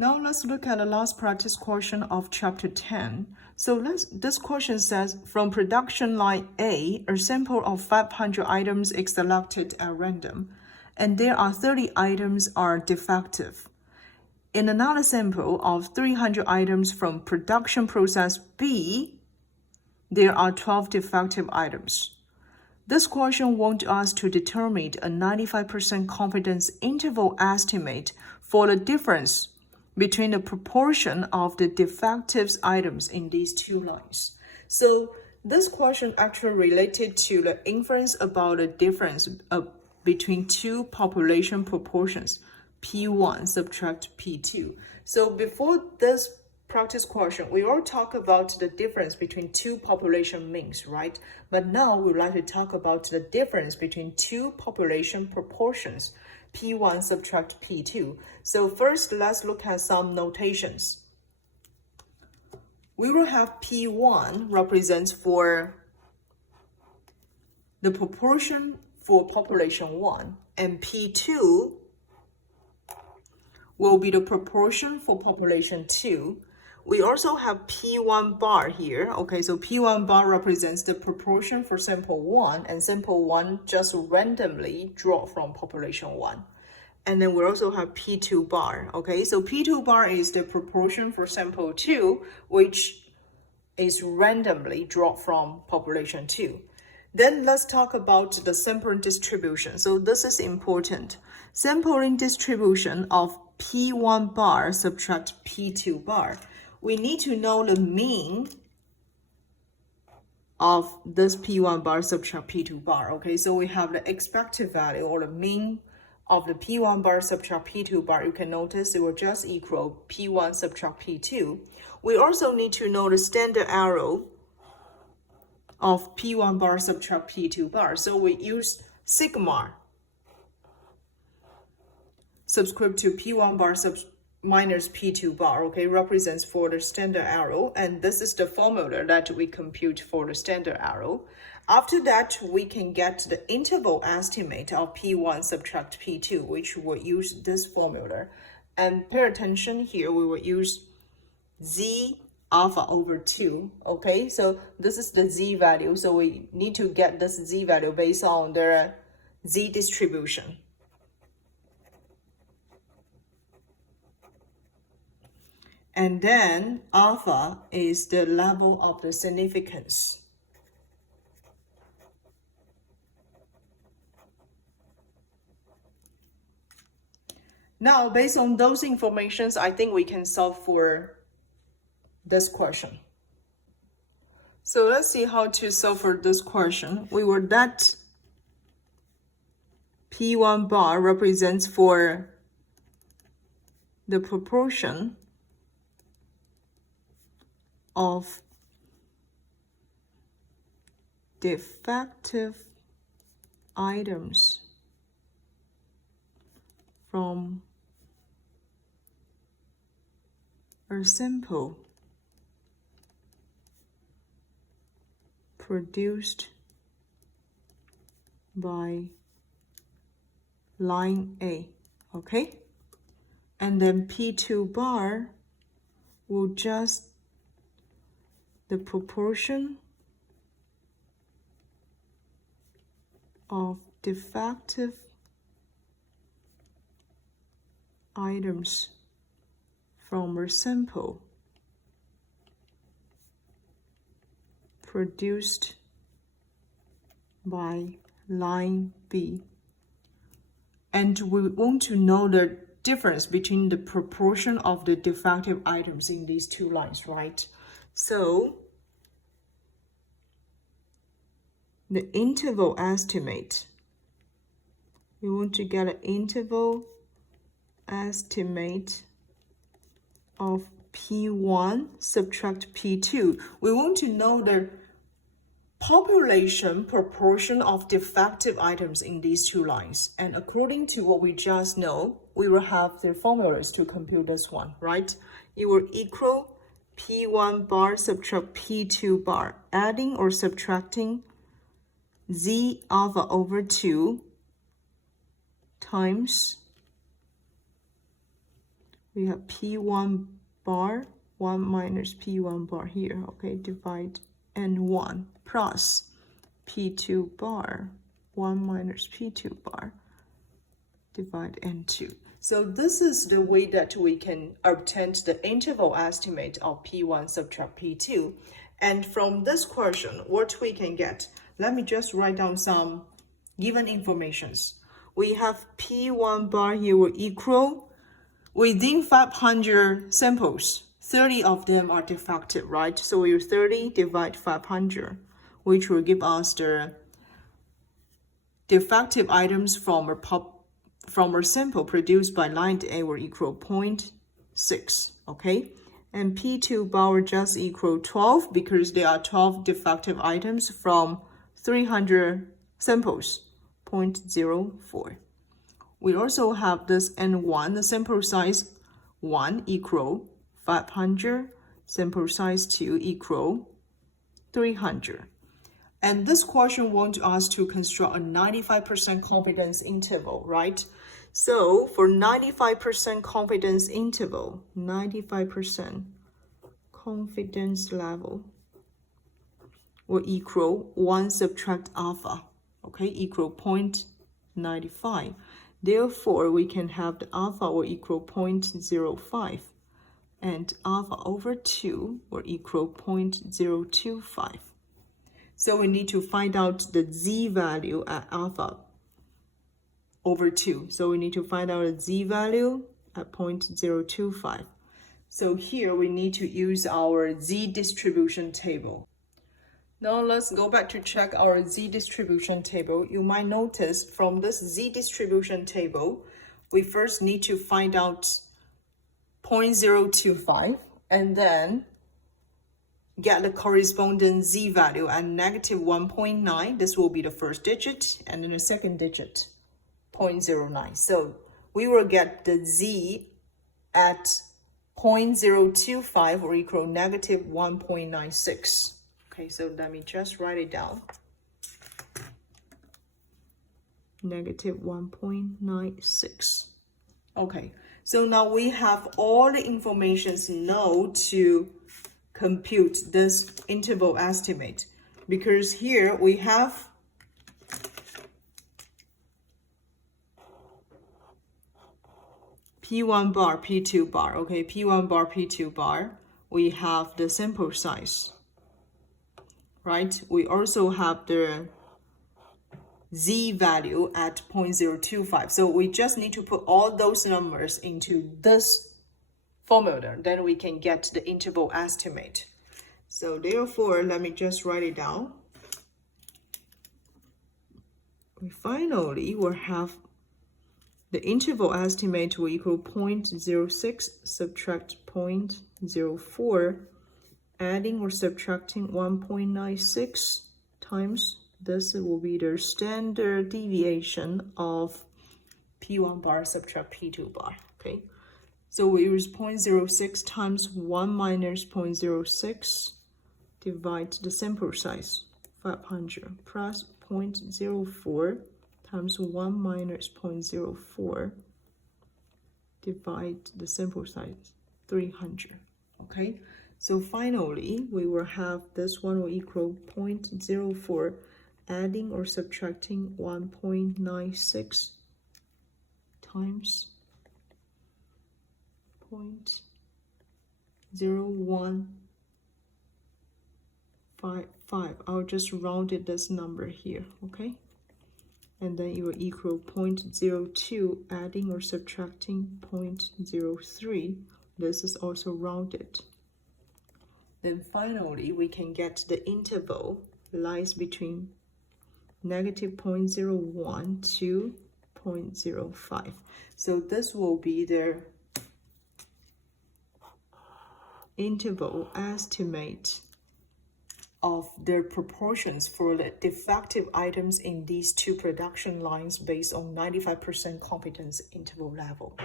Now let's look at the last practice question of chapter 10. So this question says, from production line A, a sample of 500 items is selected at random, and there are 30 items are defective. In another sample of 300 items from production process B, there are 12 defective items. This question wants us to determine a 95% confidence interval estimate for the difference between the proportion of the defective items in these two lines. So this question actually related to the inference about the difference between two population proportions, P1 subtract P2. So before this practice question, we all talk about the difference between two population means, right? But now we would like to talk about the difference between two population proportions, P1 subtract P2. So first, let's look at some notations. We will have P1 represents for the proportion for population 1, and P2 will be the proportion for population 2. We also have P1 bar here. Okay, so P1 bar represents the proportion for sample 1, and sample 1 just randomly draw from population 1. And then we also have P2 bar. Okay, so P2 bar is the proportion for sample 2, which is randomly drawn from population 2. Then let's talk about the sampling distribution. So this is important. Sampling distribution of P1 bar subtract P2 bar. We need to know the mean of this P1 bar subtract P2 bar. Okay, so we have the expected value or the mean of the P1 bar subtract P2 bar. You can notice it will just equal P1 subtract P2. We also need to know the standard error of P1 bar subtract P2 bar. So we use sigma subscript to P1 bar minus P2 bar, okay, represents for the standard error, and this is the formula that we compute for the standard error. After that, we can get the interval estimate of P1 subtract P2, which will use this formula. And pay attention here, we will use Z alpha over 2, okay? So this is the Z value, so we need to get this Z value based on the Z distribution. And then alpha is the level of the significance. Now, based on those informations, I think we can solve for this question. So let's see how to solve for this question. We will that P1 bar represents for the proportion of defective items from a sample produced by line A, okay? And then P2 bar will just the proportion of defective items from a sample produced by line B. And we want to know the difference between the proportion of the defective items in these two lines, right? So the interval estimate, we want to get an interval estimate of P1 subtract P2. We want to know the population proportion of defective items in these two lines. And according to what we just know, we will have the formulas to compute this one, right? It will equal P1 bar subtract P2 bar, adding or subtracting Z alpha over 2 times, we have P1 bar, 1 minus P1 bar here, okay, divide N1 plus P2 bar, 1 minus P2 bar, divide N2. So this is the way that we can obtain the interval estimate of P1 subtract P2. And from this question, what we can get, let me just write down some given informations. We have P1 bar here will equal, within 500 samples, 30 of them are defective, right? So we use 30 divide 500, which will give us the defective items from a sample produced by line A will equal 0.6, okay? And P2 bar will just equal 12 because there are 12 defective items from 300 samples, 0.04. We also have this N1, the sample size 1 equal 500, sample size 2 equal 300. And this question wants us to construct a 95% confidence interval, right? So for 95% confidence interval, 95% confidence level will equal 1 subtract alpha, okay, equal 0.95. Therefore, we can have the alpha will equal 0.05 and alpha over 2 will equal 0.025. So we need to find out the z value at alpha over 2. So we need to find out a z value at 0.025. So here we need to use our z distribution table. Now let's go back to check our z distribution table. You might notice from this z distribution table, we first need to find out 0.025 and then get the corresponding z value at negative 1.9. This will be the first digit, and then the second digit, 0.09. So we will get the z at 0.025 or equal negative 1.96. Okay, so let me just write it down. Negative 1.96. Okay, so now we have all the informations known to compute this interval estimate, because here we have P1 bar, P2 bar, okay, P1 bar, P2 bar, we have the sample size, right? We also have the z value at 0.025. So we just need to put all those numbers into this formula, then we can get the interval estimate. So therefore, let me just write it down. We finally will have the interval estimate will equal 0.06 subtract 0.04, adding or subtracting 1.96 times, this will be the standard deviation of P1 bar subtract P2 bar, okay? So we use 0.06 times 1 minus 0.06, divide the sample size, 500, plus 0.04 times 1 minus 0.04, divide the sample size, 300, okay? So finally, we will have this one will equal 0.04, adding or subtracting 1.96 times 0.0155. I'll just round it this number here, okay? And then it will equal 0.02, adding or subtracting 0.03. This is also rounded. Then finally, we can get the interval lies between negative 0.01 to 0.05. So this will be the interval estimate of their proportions for the defective items in these two production lines based on 95% confidence interval level.